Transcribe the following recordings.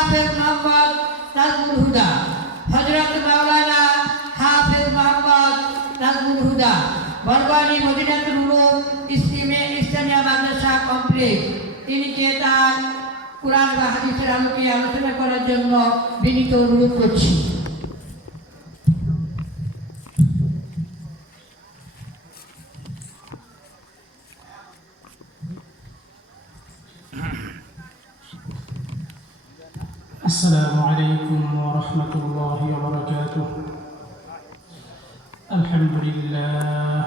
হাফেজ মোহাম্মদ নাজমুল হুদা, হযরত মাওলানা হাফেজ মোহাম্মদ নাজমুল হুদা, বরবানী মদিনাতুল উলুম ইসলামিয়া মাদ্রাসা কমপ্লেক্স। তিনিকে তার কুরআন বা হাদিসের আলোকে আলোচনা করার জন্য বিনীত অনুরোধ করছি। السلام عليكم ورحمة الله وبركاته. الحمد لله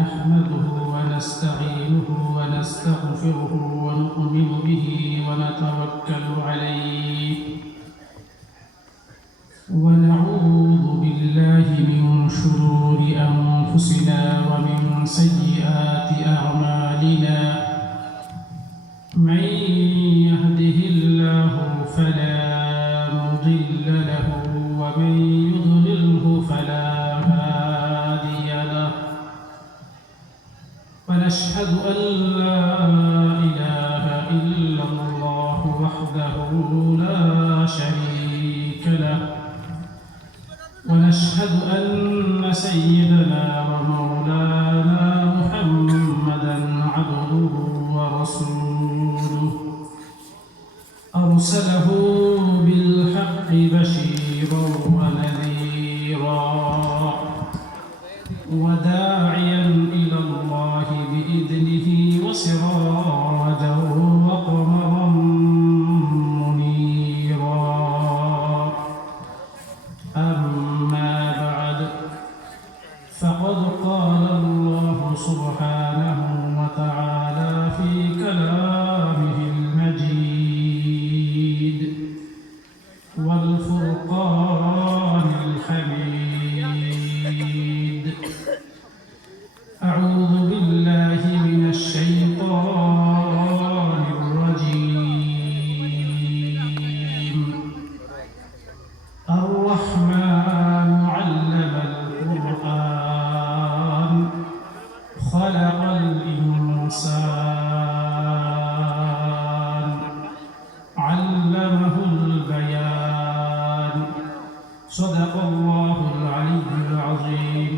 نحمده ونستعينه ونستغفره ونؤمن به ونتوكل عليه ونعوذ بالله من شرور أنفسنا ومن سيئات أعمالنا. من يهده الله فلا مضل له ومن يضلله فلا هادي له. ونشهد أن لا إله إلا الله وحده لا شريك له. ونشهد أن سيدنا ومولانا محمدا عبده ورسوله أرسله بالحق بشيرا ونذيرا وداعيا إلى الله بإذنه وسراجا وقمرا منيرا. أما بعد فقد قال الله سبحانه وتعالى في كلامه المجيد والفرقان الحميد. أعوذ بالله من الشيطان الرجيم. الرحمن علم القرآن خلق الإنسان علمه البيان. صدق الله العلي العظيم.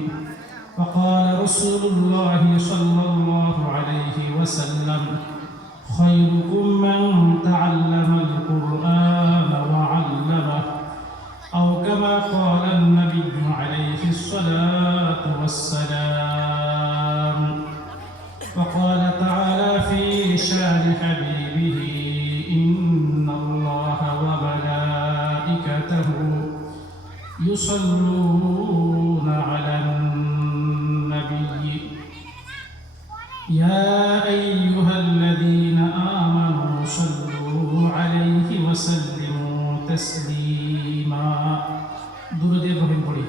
وقال رسول الله صلى الله عليه وسلم خيركم من تعلم القرآن وعلمه أو كما قال النبي عليه الصلاة والسلام. وقال تعالى في شان حبيبه إن الله وملائكته يصلون على النبي يا أيها الذين آمنوا صلوا عليه وسلموا تسليما. درود إبراهيم পড়ি।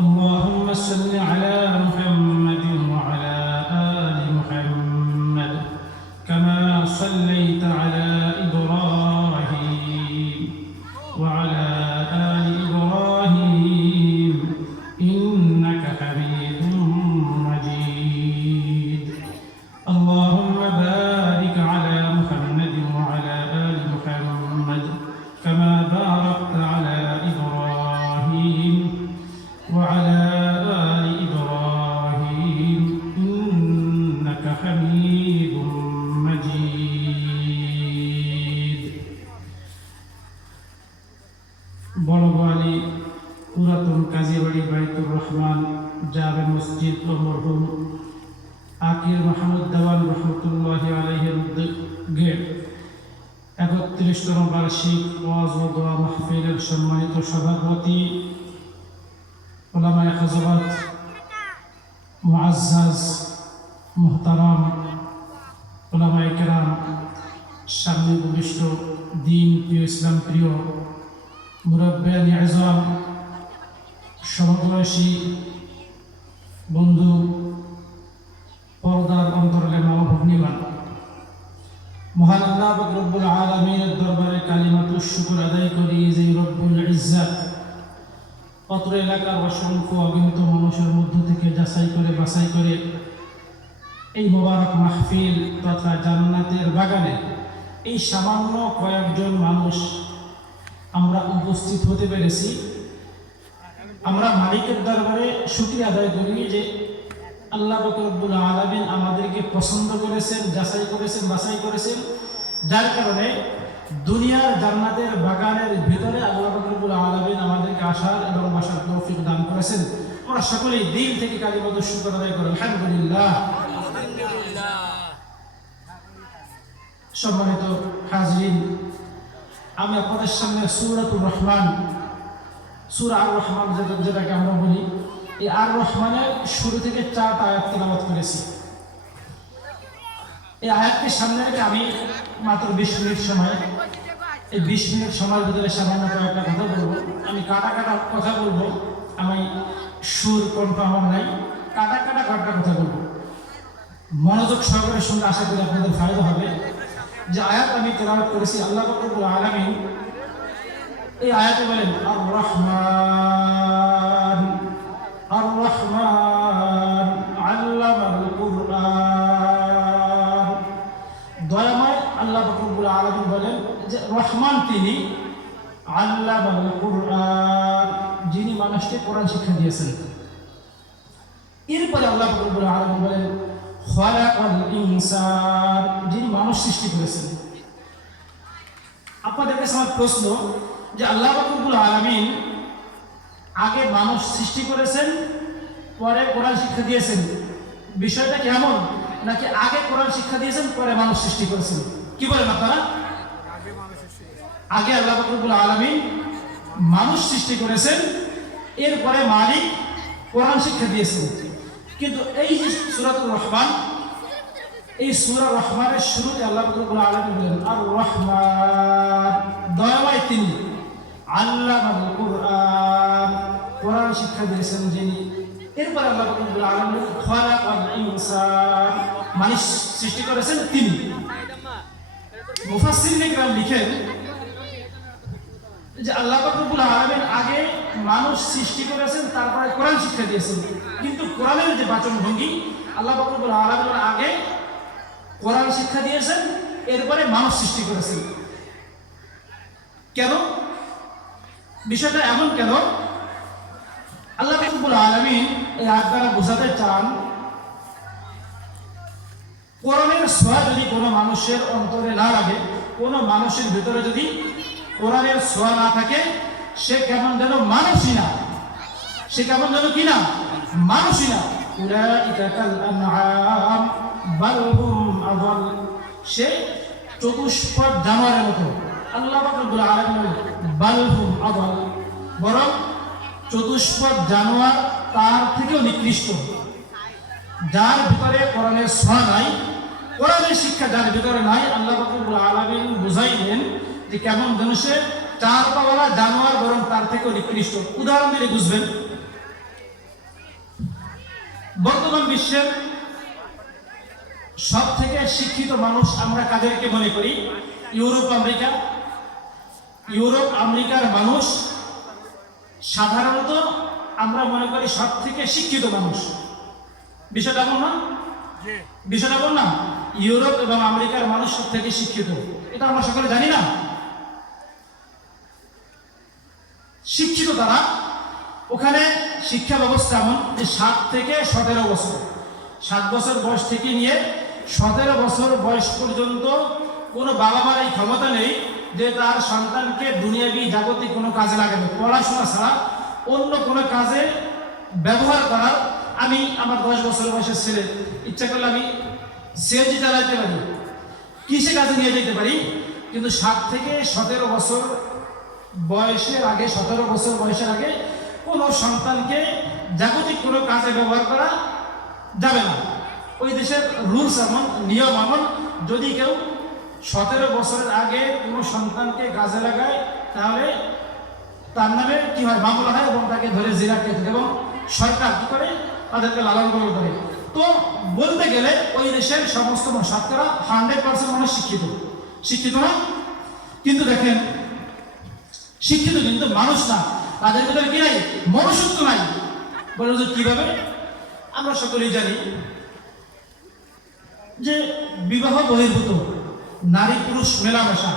اللهم صل على محمد وعلى آل محمد كما صليت على إبراهيم وعلى آل إبراهيم إنك حميد مجيد. اللهم بارك على محمد وعلى آل محمد كما باركت على إبراهيم وعلى آل إبراهيم إنك حميد مجيد. বড়বাড়ি পুরাতন কাজীবাড়ি বাইতুর রহমান জামে মসজিদ ও মরহুম আকির মাহমুদ দেওয়ান রহমতুল্লাহি আলাইহির উদ্যোগে ৩১তম বার্ষিক ওয়াজ ও দোয়া মাহফিলের সম্মানিত সভাপতি উলামায়ে হযরত মুআজ্জাজ মুহতারাম উলামায়ে কেরাম, সামনে উপবিষ্ট দিন প্রিয় ইসলাম প্রিয় মুরব্বিয়ান আযম, সমবয়সী বন্ধু, পর্দার অন্তরালে মা ও ভগ্নীগণ, মহান আল্লাহ পাক রব্বুল আলামিনের দরবারে কালিমাতুশ শুকর আদায় করি যে রব্বুল ইজ্জত অত্র এলাকার অসংখ্য অগণিত মানুষের মধ্য থেকে যাচাই করে বাছাই করে এই মোবারক মাহফিল তথা জান্নাতের বাগানে এই সামান্য কয়েকজন মানুষ আমরা উপস্থিত হতে পেরেছি। আমরা মালিকের দরবারে শুকরিয়া আদায় করি যে আল্লাহ পাক রব্বুল আলামিন আমাদেরকে পছন্দ করেছেন, যাচাই করেছেন, বাছাই করেছেন, যার কারণে দুনিয়ার জান্নাতের বাগানের ভিতরে আল্লাহ পাক রব্বুল আলামিন আমাদেরকে আসার এবং বসার তৌফিক দান করেছেন। আমরা সকলেই দিল থেকে কালিমাতুশ শুকর আদায় করি আলহামদুলিল্লাহ। সম্মানিত হাজরিন, আমি আপনাদের সামনে সূরাতুর রহমান, সূরা আর রহমান যেটাকে আমরা বলি, এই আর রহমানের শুরু থেকে 4টা আয়াত তেলাওয়াত করেছি। এই আয়াতকে সামনে রেখে আমি মাত্র 20 মিনিট সময়, এই 20 মিনিট সময়ের ভিতরে সামান্য কয়েকটা কথা বলবো। আমি কাটা কাটা কথা বলবো, আমি সুর কণ্ঠ আমার নাই, কাটা কাটা কয়েকটা কথা বলবো। মনোযোগ সহকারে শুনলে আশা করি আপনাদের ফায়দা হবে। যে আয়াত আমি তেলাওয়াত করেছি, আল্লাহ পাক রব্বুল আলামিন এই আয়াতে বলেন আর রহমান, আর রহমান আল্লামাল কুরআন। দয়াময় আল্লাহ পাক রব্বুল আলামিন বলেন যে রহমান তিনি, আল্লামাল কুরআন যিনি মানুষকে কোরআন শিক্ষা দিয়েছেন। এরপরে আল্লাহ পাক রব্বুল আলামিন বলেন খালাকাল ইনসান যিনি মানুষ সৃষ্টি করেছেন। আপনাদের কাছে আমার প্রশ্ন যে আল্লাহ পাক রব্বুল আলামিন আগে মানুষ সৃষ্টি করেছেন, পরে কোরআন শিক্ষা দিয়েছেন, বিষয়টা কি এমন নাকি আগে কোরআন শিক্ষা দিয়েছেন পরে মানুষ সৃষ্টি করেছেন? কি বলেন আপনারা? আগে আল্লাহ পাক রব্বুল আলামিন মানুষ সৃষ্টি করেছেন, এরপরে মালিক কোরআন শিক্ষা দিয়েছেন। কিন্তু এই যে সূরাতুর রহমান, এই সূরা রহমানের শুরুতে আল্লাহ পাক রব্বুল আলামিন বলেন আর রহমান দয়াময় তিনি, আল্লামাল কুরআন কোরআন শিক্ষা দিয়েছেন যিনি। এরপর আল্লাহ পাক রব্বুল আলামিন খালাকাল ইনসান মানুষ সৃষ্টি করেছেন তিনি। মুফাসসিরিনে কেরাম লিখেন যে আল্লাহ পাক রব্বুল আলামিন আগে মানুষ সৃষ্টি করেছেন, তারপরে কোরআন শিক্ষা দিয়েছেন। কিন্তু কোরআনের যে বাচন ভঙ্গি, আল্লাহ পাক রব্বুল আলামিন আগে কোরআন শিক্ষা দিয়েছেন, এরপরে মানুষ সৃষ্টি করেছেন। কেন? বিষয়টা এমন কেন? আল্লাহ পাক রব্বুল আলামিন এই আয়াত দ্বারা বোঝাতে চান কোরআনের ছোঁয়া যদি কোনো মানুষের অন্তরে না লাগে, কোনো মানুষের ভিতরে যদি কোরআনের ছোঁয়া না থাকে, সে কেমন যেন মানুষই না, সে কেমন যেন কি না, মানুষই না। উলাইকা কাল আনআম বাল হুম আযাল সে চতুষ্পদ জানোয়ারের মতো। আল্লাহ পাক রব্বুল আলামিন বাল হুম আযাল বরং চতুষ্পদ জানোয়ার তার থেকেও নিকৃষ্ট। যার ভিতরে কোরআনের ছোঁয়া নাই, কোরআনের শিক্ষা যার ভিতরে নাই, আল্লাহ পাক রব্বুল আলামিন বুঝাইলেন যে কেমন যেন সে চার পাওয়ালা জানোয়ার, বরং তার থেকেও নিকৃষ্ট। উদাহরণ দিলে বুঝবেন। বর্তমান বিশ্বের সব থেকে শিক্ষিত মানুষ আমরা কাদেরকে মনে করি? Europe America. ইউরোপ আমেরিকার মানুষ সাধারণত আমরা মনে করি সব থেকে শিক্ষিত মানুষ। বিষয়টা বল না, বিষয়টা বল না, ইউরোপ এবং আমেরিকার মানুষ সব থেকে শিক্ষিত, এটা আমরা সকলে জানি না? শিক্ষিত তারা, ওখানে শিক্ষা ব্যবস্থা এমন যে 7 থেকে 17 বছর, 7 বছর বয়স থেকে নিয়ে 17 বছর বয়স পর্যন্ত কোনো বাবা মার এই ক্ষমতা নেই যে তার সন্তানকে দুনিয়াবি জাগতিক কোনো কাজে লাগাবে, পড়াশোনা ছাড়া অন্য কোনো কাজে ব্যবহার করার। আমি আমার 10 বছর বয়সের ছেলে ইচ্ছা করলে আমি সিএনজি চালাতে পারি, কৃষি কাজে নিয়ে যেতে পারি, কিন্তু 7 থেকে 17 বছর বয়সের আগে, 17 বছর বয়সের আগে কোনো সন্তানকে জাগতিক কোনো কাজে ব্যবহার করা যাবে না। ওই দেশের রুলস এমন, নিয়ম এমন, যদি কেউ 17 বছরের আগে কোনো সন্তানকে কাজে লাগায় তাহলে তার নামে কি হয়, মামলা হয় এবং তাকে ধরে জেরা খেতে, এবং সরকার কি করে, তাদেরকে লালন পালন করে। তো বলতে গেলে ওই দেশের সমস্ত শতকরা 100% মানুষ শিক্ষিত, শিক্ষিত না? কিন্তু দেখেন শিক্ষিত কিন্তু মানুষ না, তাদের ভিতরে কি নাই, মনুষ্যত্ব নাই। বলে যে কিভাবে? আমরা সকলেই জানি যে বিবাহ বহির্ভূত নারী পুরুষ মেলামেশা,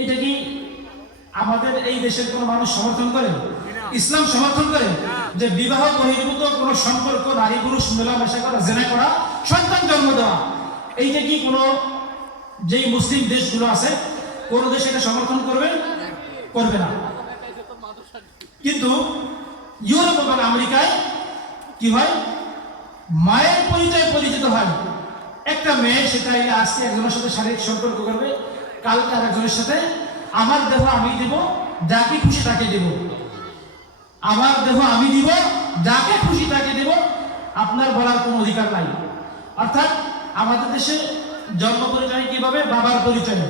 এটা কি আমাদের এই দেশের কোন মানুষ সমর্থন করে? ইসলাম সমর্থন করে যে বিবাহ বহির্ভূত কোন সম্পর্ক, নারী পুরুষ মেলামেশা করা, জেনা করা, সন্তান জন্ম দেওয়া, এইটা কি কোনো যেই মুসলিম দেশগুলো আছে কোন দেশ এটা সমর্থন করবে? করবে না। কিন্তু ইউরোপ এবং আমেরিকায় কি হয়, মায়ের পরিচয় পরিচিত হয়। একটা মেয়ে সেটা আজকে একজনের সাথে শারীরিক সম্পর্ক করবে, কালকে আরেকজনের সাথে। আমার দেহ আমি দিব, যাকে খুশি তাকে দেব। আমার দেহ আমি দিব, যাকে খুশি তাকে দেব, আপনার বলার কোনো অধিকার নাই। অর্থাৎ আমাদের দেশে জন্ম পরিচয় কিভাবে? বাবার পরিচয়,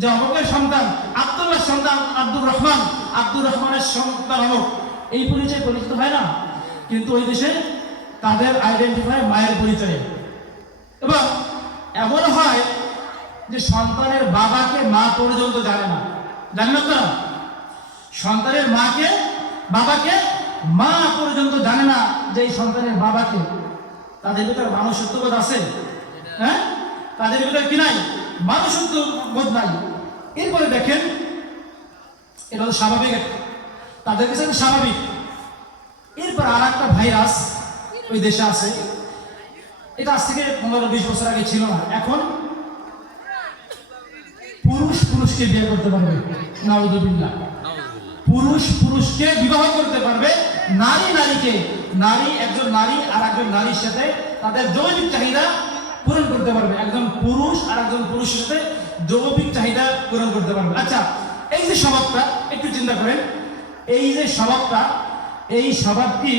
যে অমুকের সন্তান, আব্দুল্লাহ সন্তান আব্দুর রহমান, আব্দুর রহমানের সন্তান অমুক, এই পরিচয় পরিচিত হয় না। কিন্তু ওই দেশে তাদের আইডেন্টিফাই মায়ের পরিচয়ে। এবং এমন হয় যে সন্তানের বাবাকে মা পর্যন্ত জানে না। জানেন আপনারা? সন্তানের মাকে, বাবাকে মা পর্যন্ত জানে না যে এই সন্তানের বাবাকে। তাদের ভিতরে মানুষত্ববোধ আছে? হ্যাঁ, তাদের ভিতরে কি নাই? মানুষত্ববোধ নাই। এরপরে দেখেন, এটা তো স্বাভাবিক, তাদের কাছে স্বাভাবিক। এরপর আর একটা ভাইরাস ওই দেশে আছে, এটা আজ থেকে 15-20 বছর আগে ছিল না। এখন পুরুষ পুরুষকে বিয়ে করতে পারবে, নাউযুবিল্লাহ। পুরুষ পুরুষকে বিবাহ করতে পারবে, নারী নারীকে, নারী একজন নারী আর একজন নারীর সাথে তাদের যৌবিক চাহিদা পূরণ করতে পারবে। একজন পুরুষ আর একজন পুরুষের সাথে যৌবিক চাহিদা পূরণ করতে পারবে। আচ্ছা, এই যে স্বভাবটা একটু চিন্তা করেন, এই যে স্বভাবটা, এই স্বভাব কি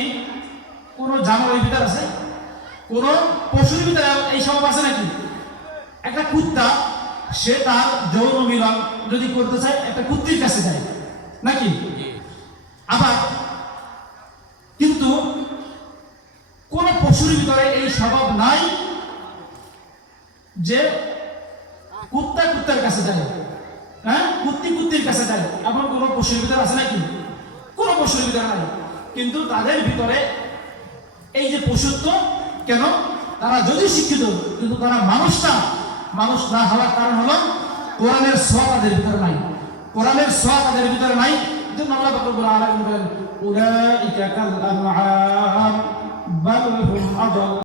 কোনো জানোয়ারের ভিতর আছে? কোন পশুর ভিতরে এই স্বভাব আছে নাকি? একটা কুত্তা, সে তার যৌন মিলন যদি করতে চায় একটা কুত্তির কাছে যায় নাকি? আবার কিন্তু কোন পশুর ভিতরে এই স্বভাব নাই যে কুত্তা কুত্তার কাছে যায়, হ্যাঁ, কুত্তি কুত্তির কাছে যায়। এমন কোন পশুর ভিতরে আছে নাকি? কোন পশুর ভিতরে নাই। কিন্তু তাদের ভিতরে এই যে পশুত্ব, কেন? তারা যদি শিক্ষিত, কিন্তু তারা মানুষ না হওয়ার কারণ হলো কোরআনের ছোঁয়া তাদের ভিতরে নাই। কোরআনের ছোঁয়া তাদের ভিতরে নাই। যেমন আল্লাহ রাব্বুল আলামিন বলেন, উলাইকা কাল আনআম বাল হুম আদাল।